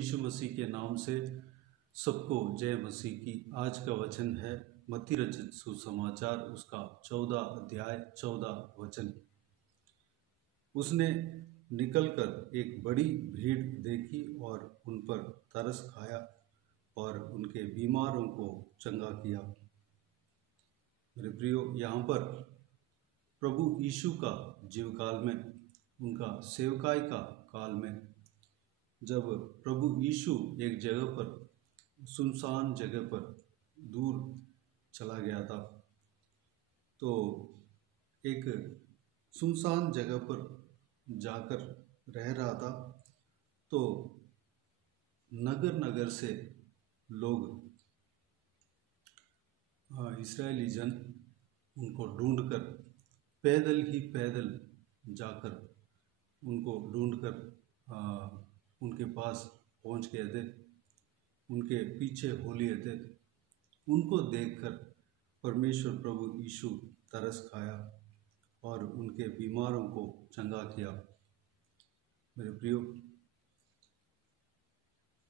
यीशु मसीह के नाम से सबको जय मसीह की। आज का वचन है मत्ती रचित सुसमाचार, उसका 14 अध्याय 14 वचन। उसने निकलकर एक बड़ी भीड़ देखी और उन पर तरस खाया और उनके बीमारों को चंगा किया। मेरे प्रियो, यहाँ पर प्रभु यीशु का जीवकाल में, उनका सेवकाई का काल में, जब प्रभु यीशु एक जगह पर, सुनसान जगह पर दूर चला गया था, तो एक सुनसान जगह पर जाकर रह रहा था, तो नगर नगर से लोग, इस्राएली जन उनको ढूंढकर पैदल जाकर उनको ढूंढकर उनके पास पहुंच गए थे, उनके पीछे हो लिए थे। उनको देखकर परमेश्वर प्रभु यीशु तरस खाया और उनके बीमारों को चंगा किया। मेरे प्रियो,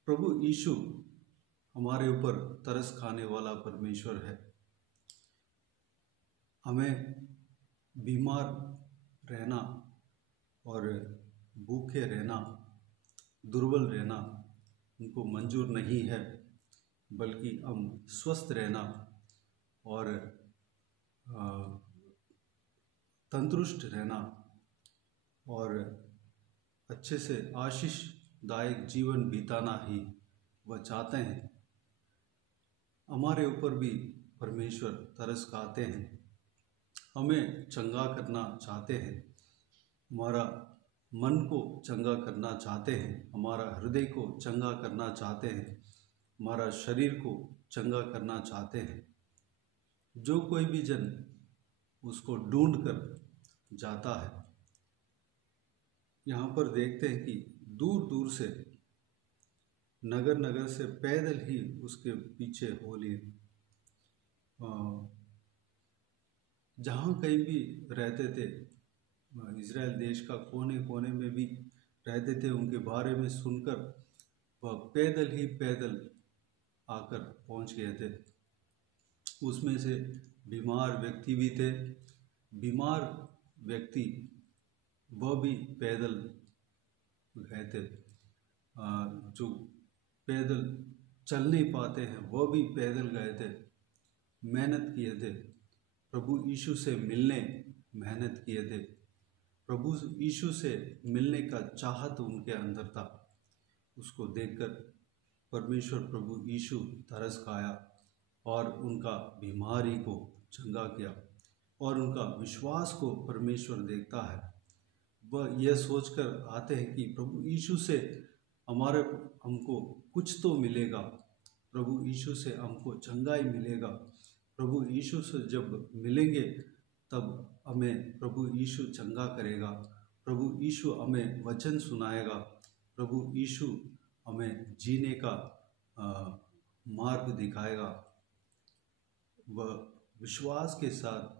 प्रभु यीशु हमारे ऊपर तरस खाने वाला परमेश्वर है। हमें बीमार रहना और भूखे रहना, दुर्बल रहना उनको मंजूर नहीं है, बल्कि हम स्वस्थ रहना और तंदुरुस्त रहना और अच्छे से आशीषदायक जीवन बिताना ही वह चाहते हैं। हमारे ऊपर भी परमेश्वर तरस खाते हैं, हमें चंगा करना चाहते हैं, हमारा मन को चंगा करना चाहते हैं, हमारा हृदय को चंगा करना चाहते हैं, हमारा शरीर को चंगा करना चाहते हैं। जो कोई भी जन उसको ढूंढ कर जाता है। यहाँ पर देखते हैं कि दूर दूर से, नगर नगर से पैदल ही उसके पीछे हो लिए। जहाँ कहीं भी रहते थे, इज़राइल देश का कोने कोने में भी रहते थे, उनके बारे में सुनकर वह पैदल आकर पहुँच गए थे। उसमें से बीमार व्यक्ति भी थे। बीमार व्यक्ति वह भी पैदल गए थे। जो पैदल चल नहीं पाते हैं वह भी पैदल गए थे, मेहनत किए थे, प्रभु यीशु से मिलने मेहनत किए थे। प्रभु यीशु से मिलने का चाहत उनके अंदर था। उसको देखकर परमेश्वर प्रभु यीशु तरस खाया और उनका बीमारी को चंगा किया। और उनका विश्वास को परमेश्वर देखता है। वह यह सोचकर आते हैं कि प्रभु यीशु से हमको कुछ तो मिलेगा, प्रभु यीशु से हमको चंगाई मिलेगा। प्रभु यीशु से जब मिलेंगे तब हमें प्रभु यीशु चंगा करेगा, प्रभु यीशु हमें वचन सुनाएगा, प्रभु यीशु हमें जीने का मार्ग दिखाएगा। वह विश्वास के साथ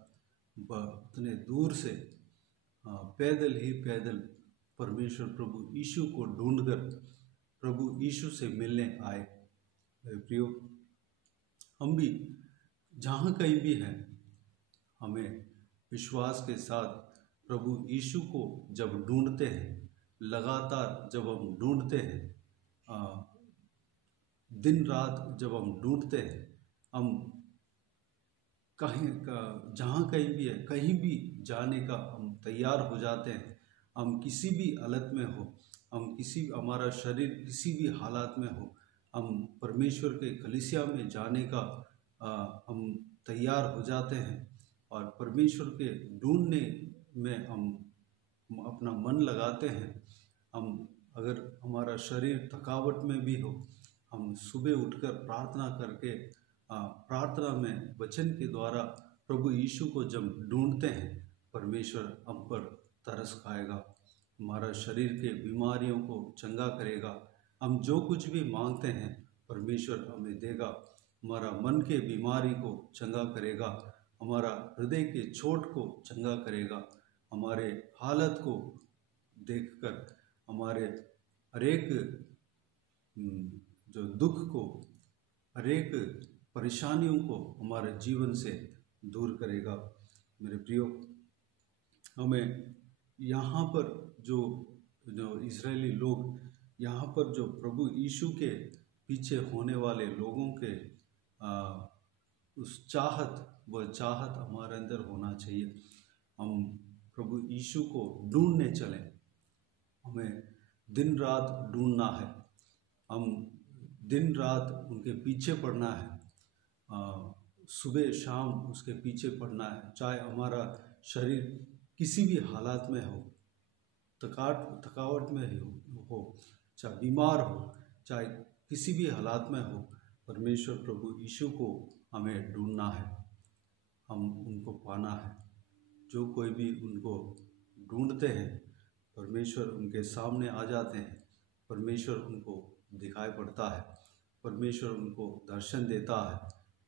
वह उतने दूर से पैदल परमेश्वर प्रभु यीशु को ढूंढकर प्रभु यीशु से मिलने आए। मेरे प्रियो, हम भी जहाँ कहीं भी हैं, हमें विश्वास के साथ प्रभु यीशु को जब ढूंढते हैं, लगातार जब हम ढूंढते हैं, दिन रात जब हम ढूंढते हैं, हम जहाँ कहीं भी है, कहीं भी जाने का हम तैयार हो जाते हैं। हम किसी भी हालत में हो, हमारा शरीर किसी भी हालात में हो, हम परमेश्वर के कलीसिया में जाने का हम तैयार हो जाते हैं और परमेश्वर के ढूंढने में हम अपना मन लगाते हैं। अगर हमारा शरीर थकावट में भी हो, हम सुबह उठकर प्रार्थना करके, प्रार्थना में वचन के द्वारा प्रभु यीशु को जब ढूंढते हैं, परमेश्वर हम पर तरस खाएगा, हमारा शरीर के बीमारियों को चंगा करेगा। हम जो कुछ भी मांगते हैं परमेश्वर हमें देगा। हमारा मन के बीमारी को चंगा करेगा, हमारा हृदय के चोट को चंगा करेगा, हमारे हालत को देखकर, हमारे हरेक जो दुख को, हर एक परेशानियों को हमारे जीवन से दूर करेगा। मेरे प्रियो, हमें यहाँ पर जो जो इजरायली लोग यहाँ पर जो प्रभु यीशु के पीछे होने वाले लोगों के उस वह चाहत हमारे अंदर होना चाहिए। हम प्रभु यीशु को ढूंढने चलें, हमें दिन रात ढूंढना है, हम दिन रात उनके पीछे पड़ना है, सुबह शाम उसके पीछे पड़ना है। चाहे हमारा शरीर किसी भी हालात में हो, थकावट में हो, चाहे बीमार हो, चाहे किसी भी हालात में हो, परमेश्वर प्रभु यीशु को हमें ढूंढना है, हम उनको पाना है। जो कोई भी उनको ढूंढते हैं, परमेश्वर उनके सामने आ जाते हैं, परमेश्वर उनको दिखाई पड़ता है, परमेश्वर उनको दर्शन देता है,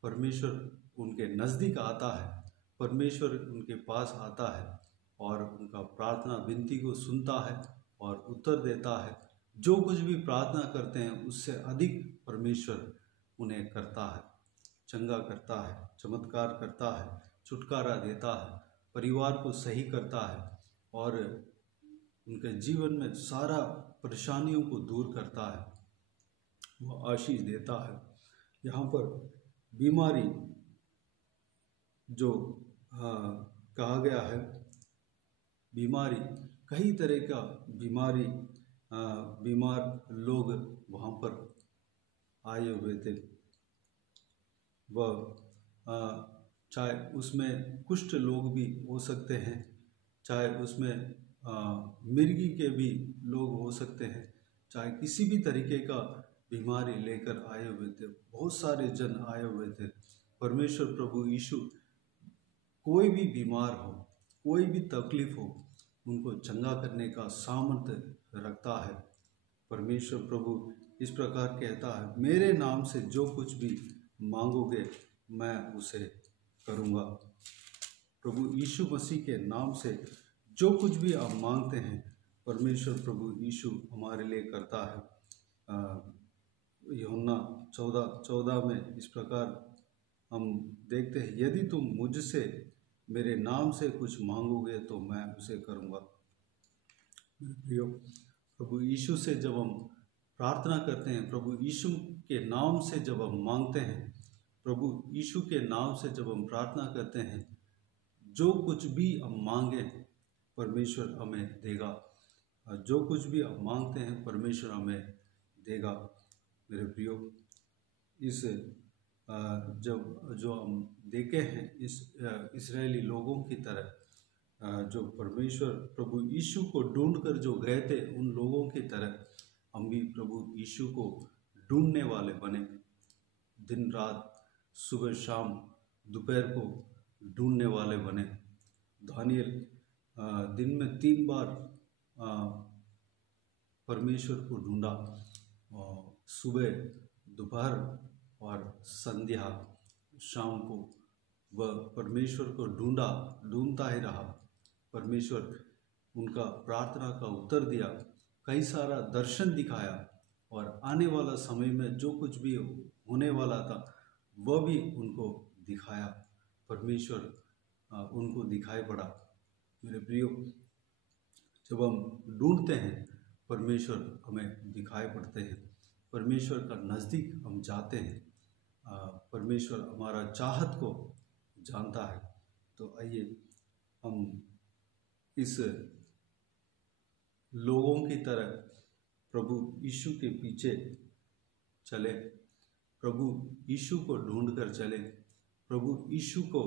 परमेश्वर उनके नज़दीक आता है, परमेश्वर उनके पास आता है और उनका प्रार्थना विनती को सुनता है और उत्तर देता है। जो कुछ भी प्रार्थना करते हैं उससे अधिक परमेश्वर उन्हें करता है, चंगा करता है, चमत्कार करता है, छुटकारा देता है, परिवार को सही करता है और उनके जीवन में सारा परेशानियों को दूर करता है, वो आशीष देता है। यहाँ पर बीमारी जो कहा गया है, बीमारी कई तरह का बीमार लोग वहाँ पर आए हुए थे। वह चाहे उसमें कुष्ठ लोग भी हो सकते हैं, चाहे उसमें मिर्गी के भी लोग हो सकते हैं, चाहे किसी भी तरीके का बीमारी लेकर आए हुए थे, बहुत सारे जन आए हुए थे। परमेश्वर प्रभु यीशु कोई भी बीमार हो, कोई भी तकलीफ हो, उनको चंगा करने का सामर्थ्य रखता है। परमेश्वर प्रभु इस प्रकार कहता है, मेरे नाम से जो कुछ भी मांगोगे मैं उसे करूँगा। प्रभु यीशु मसीह के नाम से जो कुछ भी आप मांगते हैं, परमेश्वर प्रभु यीशु हमारे लिए करता है। यूहन्ना 14:14 में इस प्रकार हम देखते हैं, यदि तुम मुझसे मेरे नाम से कुछ मांगोगे तो मैं उसे करूँगा। प्रियो, प्रभु यीशु से जब हम प्रार्थना करते हैं, प्रभु यीशु के नाम से जब हम मांगते हैं, प्रभु यीशु के नाम से जब हम प्रार्थना करते हैं, जो कुछ भी हम मांगे परमेश्वर हमें देगा। जो कुछ भी हम मांगते हैं परमेश्वर हमें देगा। मेरे प्रियो, इस जो हम देखे हैं इस इस्राएली लोगों की तरह, जो परमेश्वर प्रभु यीशु को ढूंढकर जो गए थे, उन लोगों की तरह हम भी प्रभु यीशु को ढूंढने वाले बने। दिन रात, सुबह शाम, दोपहर को ढूंढने वाले बने। दानियल दिन में 3 बार परमेश्वर को ढूंढा, सुबह, दोपहर और संध्या, शाम को वह परमेश्वर को ढूंढता ही रहा। परमेश्वर उनका प्रार्थना का उत्तर दिया, कई सारा दर्शन दिखाया और आने वाला समय में जो कुछ भी होने वाला था वह भी उनको दिखाया। परमेश्वर उनको दिखाई पड़ा। मेरे प्रियो, जब हम ढूंढते हैं परमेश्वर हमें दिखाई पड़ते हैं, परमेश्वर का नज़दीक हम जाते हैं, परमेश्वर हमारा चाहत को जानता है। तो आइए हम इस लोगों की तरह प्रभु यीशु के पीछे चले, प्रभु यीशु को ढूंढ कर चले, प्रभु यीशु को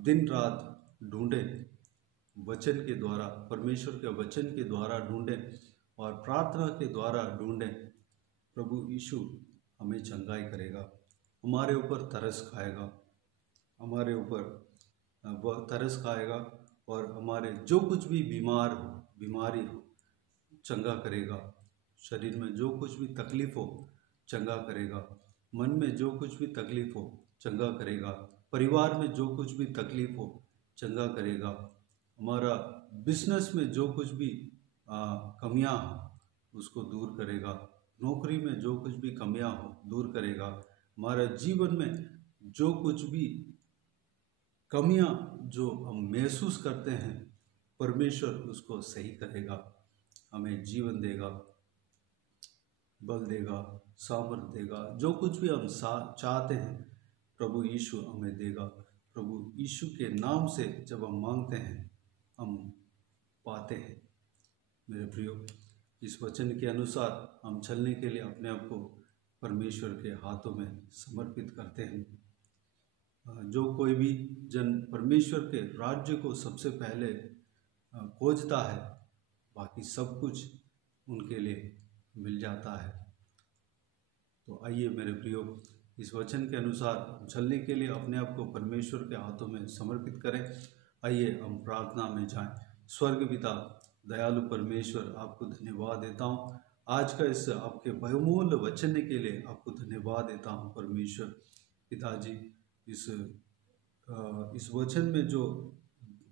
दिन रात ढूंढें, वचन के द्वारा, परमेश्वर के वचन के द्वारा ढूंढें और प्रार्थना के द्वारा ढूंढें। प्रभु यीशु हमें चंगाई करेगा, हमारे ऊपर तरस खाएगा, हमारे ऊपर वह तरस खाएगा और हमारे जो कुछ भी बीमारी हो चंगा करेगा। शरीर में जो कुछ भी तकलीफ हो चंगा करेगा, मन में जो कुछ भी तकलीफ हो चंगा करेगा, परिवार में जो कुछ भी तकलीफ हो चंगा करेगा, हमारा बिजनेस में जो कुछ भी कमियां हो उसको दूर करेगा। नौकरी में जो कुछ भी कमियां हो दूर करेगा। हमारे जीवन में जो कुछ भी कमियां जो हम महसूस करते हैं, परमेश्वर उसको सही करेगा, हमें जीवन देगा, बल देगा, सामर्थ देगा। जो कुछ भी हम चाहते हैं प्रभु यीशु हमें देगा। प्रभु यीशु के नाम से जब हम मांगते हैं हम पाते हैं। मेरे प्रियो, इस वचन के अनुसार हम चलने के लिए अपने आप को परमेश्वर के हाथों में समर्पित करते हैं। जो कोई भी जन परमेश्वर के राज्य को सबसे पहले खोजता है, बाकी सब कुछ उनके लिए मिल जाता है। तो आइए मेरे प्रियो, इस वचन के अनुसार चलने के लिए अपने आप को परमेश्वर के हाथों में समर्पित करें। आइए हम प्रार्थना में जाएं। स्वर्ग पिता, दयालु परमेश्वर, आपको धन्यवाद देता हूँ आज का इस आपके बहुमूल्य वचन के लिए। आपको धन्यवाद देता हूँ परमेश्वर पिताजी। इस वचन में जो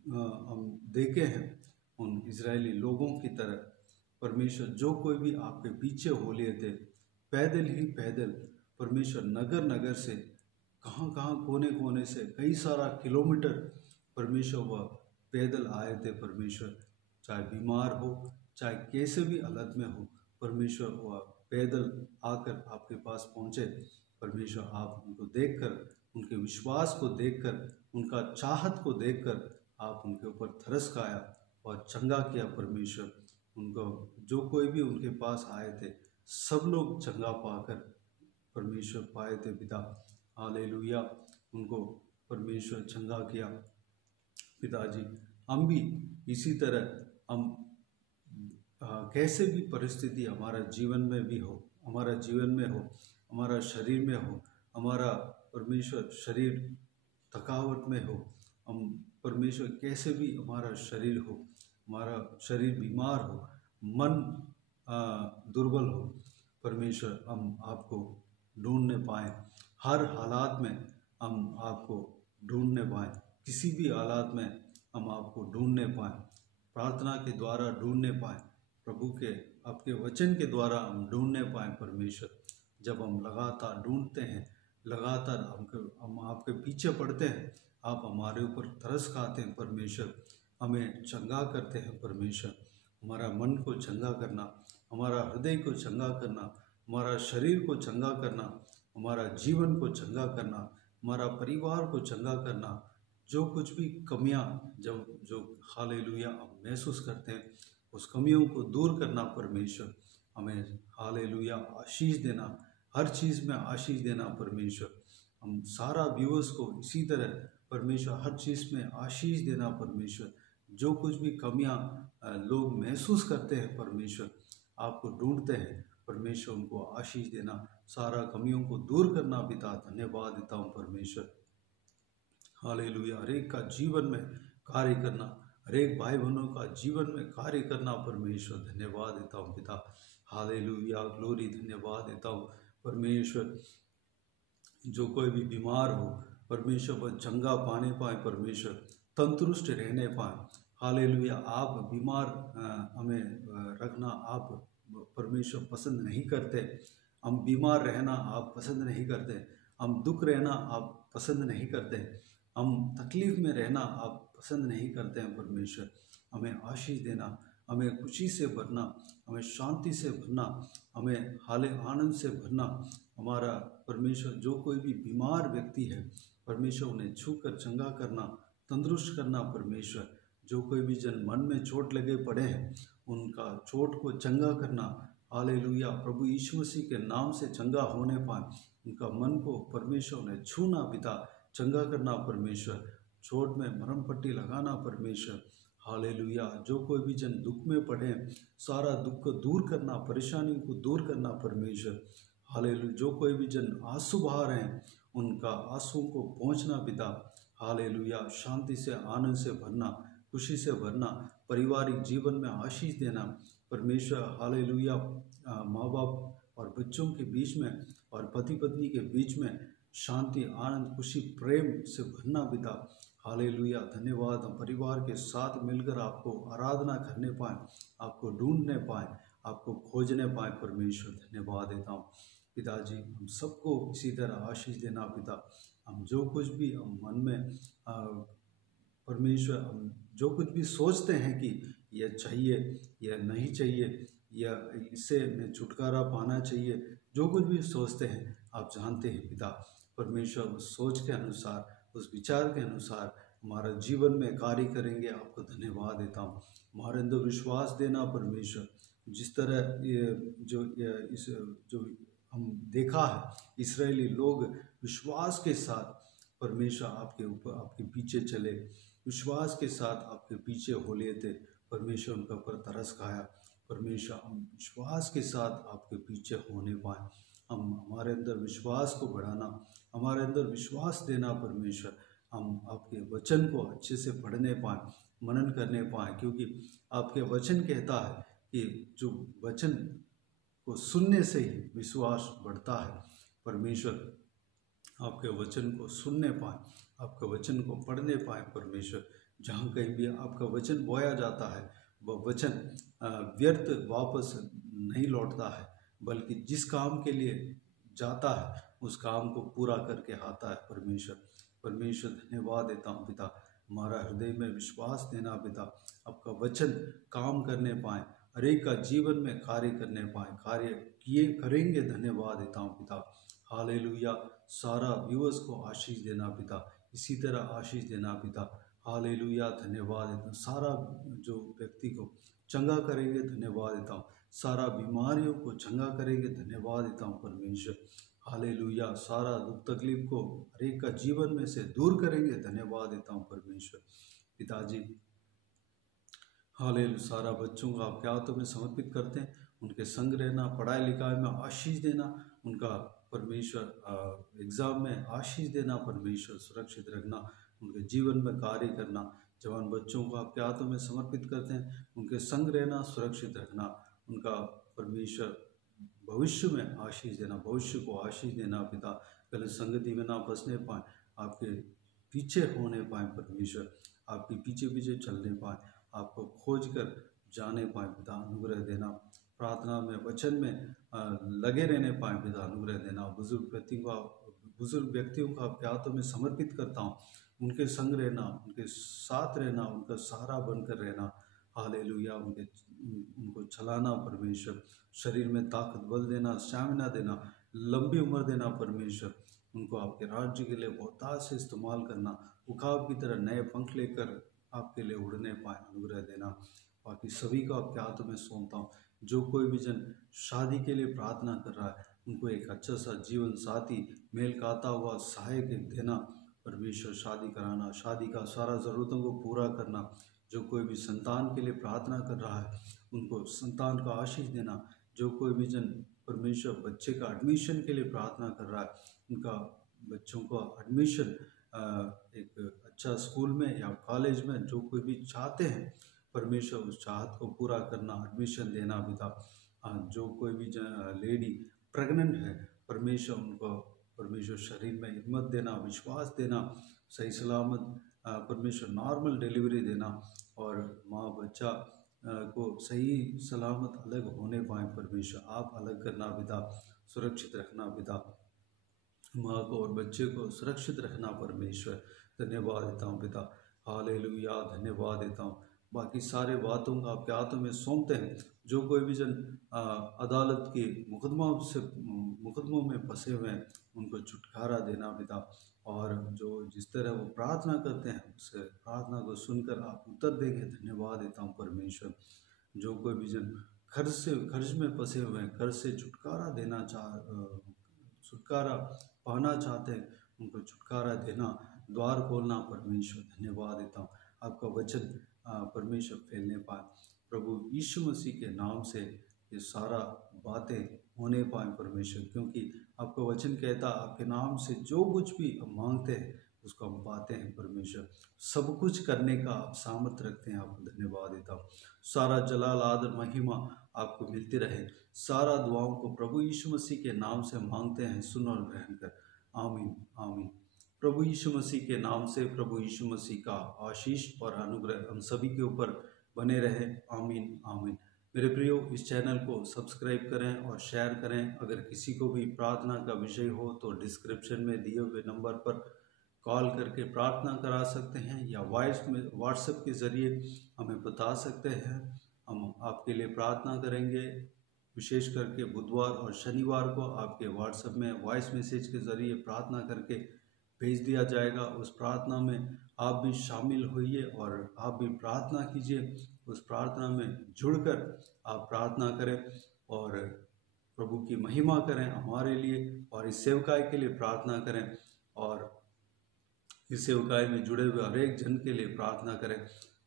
हम देखे हैं उन इजरायली लोगों की तरह परमेश्वर, जो कोई भी आपके पीछे हो लिए थे, पैदल ही पैदल परमेश्वर नगर नगर से, कहाँ कहाँ कोने कोने से कई सारा किलोमीटर परमेश्वर वह पैदल आए थे परमेश्वर। चाहे बीमार हो, चाहे कैसे भी हालत में हो, परमेश्वर वह पैदल आकर आपके पास पहुँचे। परमेश्वर आप उनको देखकर, उनके विश्वास को देखकर, उनका चाहत को देखकर आप उनके ऊपर तरस खाया और चंगा किया परमेश्वर। उनको जो कोई भी उनके पास आए थे सब लोग चंगा पाकर परमेश्वर पाए थे पिता। हालेलुया। उनको परमेश्वर चंगा किया पिताजी। हम भी इसी तरह हम कैसे भी परिस्थिति हमारा जीवन में भी हो, हमारा जीवन में हो, हमारा शरीर में हो, हमारा परमेश्वर शरीर थकावट में हो, हम परमेश्वर कैसे भी हमारा शरीर हो, हमारा शरीर बीमार हो, मन दुर्बल हो, परमेश्वर हम आपको ढूंढने पाएँ। हर हालात में हम आपको ढूंढने पाएँ, किसी भी हालात में हम आपको ढूंढने पाएँ, प्रार्थना के द्वारा ढूंढने पाएँ, प्रभु के आपके वचन के द्वारा हम ढूंढने पाएँ परमेश्वर। जब हम लगातार ढूंढते हैं, लगातार हम आपके पीछे पड़ते हैं, आप हमारे ऊपर तरस खाते हैं परमेश्वर, हमें चंगा करते हैं परमेश्वर। हमारा मन को चंगा करना, हमारा हृदय को चंगा करना, हमारा शरीर को चंगा करना, हमारा जीवन को चंगा करना, हमारा परिवार को चंगा करना। जो कुछ भी कमियां जो हालेलुया हम महसूस करते हैं, उस कमियों को दूर करना परमेश्वर। हमें हालेलुया आशीष देना, हर चीज़ में आशीष देना परमेश्वर। हम सारा व्यूअर्स को इसी तरह परमेश्वर हर चीज़ में आशीष देना परमेश्वर। जो कुछ भी कमियां लोग महसूस करते हैं परमेश्वर, आपको ढूंढते हैं परमेश्वर, उनको आशीष देना, सारा कमियों को दूर करना पिता। धन्यवाद देता हूँ परमेश्वर। हालेलुया। हर एक का जीवन में कार्य करना, हर एक भाई बहनों का जीवन में कार्य करना परमेश्वर। धन्यवाद देता हूँ पिता। Hallelujah, glory. धन्यवाद देता हूँ परमेश्वर। जो कोई भी बीमार हो परमेश्वर वह चंगा पाने पाए परमेश्वर, तंदुरुस्त रहने पाए। हालेलुया। आप बीमार हमें रखना आप परमेश्वर पसंद नहीं करते। हम बीमार रहना आप पसंद नहीं करते। हम दुख रहना आप पसंद नहीं करते। हम तकलीफ़ में रहना आप पसंद नहीं करते हैं परमेश्वर। हमें आशीष देना, हमें खुशी से भरना, हमें शांति से भरना, हमें हाले आनंद से भरना। हमारा परमेश्वर, जो कोई भी बीमार व्यक्ति है परमेश्वर उन्हें छूकर चंगा करना, तंदुरुस्त करना परमेश्वर। जो कोई भी जन मन में चोट लगे पड़े हैं उनका चोट को चंगा करना। हालेलुया। प्रभु यीशु मसीह के नाम से चंगा होने पाए, उनका मन को परमेश्वर उन्हें छूना पिता, चंगा करना परमेश्वर। चोट में मरहम पट्टी लगाना परमेश्वर। हालेलुया। जो कोई भी जन दुख में पड़े, सारा दुख को दूर करना, परेशानी को दूर करना परमेश्वर। हालेलुया। जो कोई भी जन आंसू बहा रहे हैं उनका आंसू को पहुँचना पिता। हालेलुया। शांति से, आनंद से भरना, खुशी से भरना, पारिवारिक जीवन में आशीष देना परमेश्वर। हालेलुया। माँ बाप और बच्चों के बीच में और पति पत्नी के बीच में शांति, आनंद, खुशी, प्रेम से भरना पिता। हालेलुया। धन्यवाद। हम परिवार के साथ मिलकर आपको आराधना करने पाएँ, आपको ढूंढने पाएँ, आपको खोजने पाए परमेश्वर, धन्यवाद देता हूँ पिताजी। हम सबको इसी तरह आशीष देना पिता। हम जो कुछ भी हम मन में परमेश्वर, हम जो कुछ भी सोचते हैं कि यह चाहिए या नहीं चाहिए या इससे मैं छुटकारा पाना चाहिए, जो कुछ भी सोचते हैं आप जानते हैं पिता। परमेश्वर उस सोच के अनुसार, उस विचार के अनुसार हमारा जीवन में कार्य करेंगे। आपको धन्यवाद देता हूँ। हमारे अंदर विश्वास देना परमेश्वर, जिस तरह इस जो हम देखा है इस्राएली लोग विश्वास के साथ परमेश्वर आपके ऊपर, आपके पीछे चले, विश्वास के साथ आपके पीछे हो लिए थे। परमेश्वर उनका ऊपर तरस खाया। परमेश्वर हम विश्वास के साथ आपके पीछे होने पाए। हमारे अंदर विश्वास को बढ़ाना, हमारे अंदर विश्वास देना परमेश्वर। हम आपके वचन को अच्छे से पढ़ने पाएँ, मनन करने पाएँ, क्योंकि आपके वचन कहता है कि जो वचन को सुनने से ही विश्वास बढ़ता है। परमेश्वर आपके वचन को सुनने पाएँ, आपके वचन को पढ़ने पाएँ परमेश्वर। जहाँ कहीं भी आपका वचन बोया जाता है वह वचन व्यर्थ वापस नहीं लौटता है, बल्कि जिस काम के लिए जाता है उस काम को पूरा करके आता है परमेश्वर। परमेश्वर धन्यवाद देता हूँ पिता। हमारा हृदय में विश्वास देना पिता, आपका वचन काम करने पाएँ, हर एक का जीवन में कार्य करने पाएँ, कार्य किए करेंगे। धन्यवाद देता हूँ पिता। हालेलुया। सारा व्यूअर्स को आशीष देना पिता, इसी तरह आशीष देना पिता। हालेलुया। धन्यवाद देता हूँ। सारा जो व्यक्ति को चंगा करेंगे, धन्यवाद देता हूँ। सारा बीमारियों को चंगा करेंगे, धन्यवाद देता हूँ परमेश्वर। हालेलुया। सारा दुख तकलीफ को हर एक का जीवन में से दूर करेंगे, धन्यवाद देता हूँ परमेश्वर। पिताजी हालेलुया। सारा बच्चों को आपके हाथों में समर्पित करते हैं। उनके संग रहना, पढ़ाई लिखाई में आशीष देना, उनका परमेश्वर एग्ज़ाम में आशीष देना परमेश्वर, सुरक्षित रखना, उनके जीवन में कार्य करना। जवान बच्चों को आपके हाथों में समर्पित करते हैं, उनके संग रहना, सुरक्षित रखना, उनका परमेश्वर भविष्य में आशीष देना, भविष्य को आशीष देना पिता। गलत संगति में ना फंसने पाए, आपके पीछे होने पाए परमेश्वर, आपके पीछे पीछे चलने पाए, आपको खोज कर जाने पाए पिता, अनुग्रह देना। प्रार्थना में, वचन में लगे रहने पाए पिता, अनुग्रह देना। बुजुर्ग व्यक्तियों को आपके हाथों में समर्पित करता हूँ। उनके संग रहना, उनके साथ रहना, उनका सहारा बनकर रहना। हालेलुया। उनको चलाना परमेश्वर, शरीर में ताकत बल देना, स्टैमिना देना, लंबी उम्र देना परमेश्वर। उनको आपके राज्य के लिए बहुतायत से इस्तेमाल करना, उखाब की तरह नए पंख लेकर आपके लिए उड़ने पाए, अनुग्रह देना। बाकी सभी को आपके हाथों में सौंपता हूँ। जो कोई भी जन शादी के लिए प्रार्थना कर रहा है, उनको एक अच्छा सा जीवन साथी, मेल खाता हुआ सहायक देना परमेश्वर। शादी कराना, शादी का सारा ज़रूरतों को पूरा करना। जो कोई भी संतान के लिए प्रार्थना कर रहा है, उनको संतान का आशीष देना। जो कोई भी जन परमेश्वर बच्चे का एडमिशन के लिए प्रार्थना कर रहा है, उनका बच्चों का एडमिशन एक अच्छा स्कूल में या कॉलेज में जो कोई भी चाहते हैं परमेश्वर, उस चाहत को पूरा करना, एडमिशन देना पिता। जो कोई भी लेडी प्रेग्नेंट है परमेश्वर, उनको परमेश्वर शरीर में हिम्मत देना, विश्वास देना, सही सलामत परमेश्वर नॉर्मल डिलीवरी देना, और माँ बच्चा को सही सलामत अलग होने पाए परमेश्वर। आप अलग करना पिता, सुरक्षित रखना पिता, माँ को और बच्चे को सुरक्षित रखना परमेश्वर। धन्यवाद देता हूँ पिता। हालेलुया। धन्यवाद देता हूँ। बाकी सारे बातों का आपके हाथों में सौंपते हैं। जो कोई भी जन अदालत के मुकदमों में फंसे हुए हैं, उनको छुटकारा देना पिता। और जो जिस तरह वो प्रार्थना करते हैं, उस प्रार्थना को सुनकर आप उत्तर देंगे, धन्यवाद देता हूँ परमेश्वर। जो कोई भी जन कर्ज में फंसे हुए हैं, कर्ज से छुटकारा पाना चाहते हैं, उनको छुटकारा देना, द्वार खोलना परमेश्वर। धन्यवाद देता हूँ। आपका वचन परमेश्वर फैलने पाए, प्रभु यीशु मसीह के नाम से ये सारा बातें होने पाए परमेश्वर। क्योंकि आपका वचन कहता, आपके नाम से जो कुछ भी हम मांगते हैं उसको हम पाते हैं परमेश्वर। सब कुछ करने का आप सामर्थ्य रखते हैं, आपको धन्यवाद देता हूँ। सारा जलाल, आदर, महिमा आपको मिलती रहे। सारा दुआओं को प्रभु यीशु मसीह के नाम से मांगते हैं, सुन और ग्रहण कर। आमीन, आमीन। प्रभु यीशु मसीह के नाम से प्रभु यीशु मसीह का आशीष और अनुग्रह हम सभी के ऊपर बने रहे। आमीन, आमीन। मेरे प्रियो, इस चैनल को सब्सक्राइब करें और शेयर करें। अगर किसी को भी प्रार्थना का विषय हो तो डिस्क्रिप्शन में दिए हुए नंबर पर कॉल करके प्रार्थना करा सकते हैं या वॉइस में व्हाट्सएप के ज़रिए हमें बता सकते हैं। हम आपके लिए प्रार्थना करेंगे। विशेष करके बुधवार और शनिवार को आपके व्हाट्सएप में वॉइस मैसेज के ज़रिए प्रार्थना करके भेज दिया जाएगा। उस प्रार्थना में आप भी शामिल होइए और आप भी प्रार्थना कीजिए। उस प्रार्थना में जुड़कर आप प्रार्थना करें और प्रभु की महिमा करें हमारे लिए, और इस सेवकाई के लिए प्रार्थना करें और इस सेवकाई में जुड़े हुए हर एक जन के लिए प्रार्थना करें।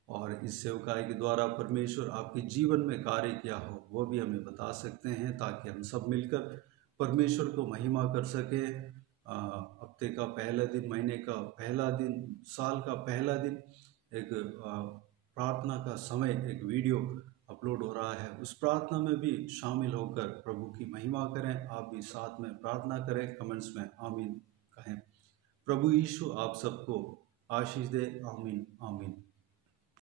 और इस सेवकाई के द्वारा परमेश्वर आपके जीवन में कार्य किया हो वो भी हमें बता सकते हैं, ताकि हम सब मिलकर परमेश्वर को महिमा कर सकें। हफ्ते का पहला दिन, महीने का पहला दिन, साल का पहला दिन एक प्रार्थना का समय एक वीडियो अपलोड हो रहा है। उस प्रार्थना में भी शामिल होकर प्रभु की महिमा करें। आप भी साथ में प्रार्थना करें, कमेंट्स में आमीन कहें। प्रभु यीशु आप सबको आशीष दे। आमीन आमीन।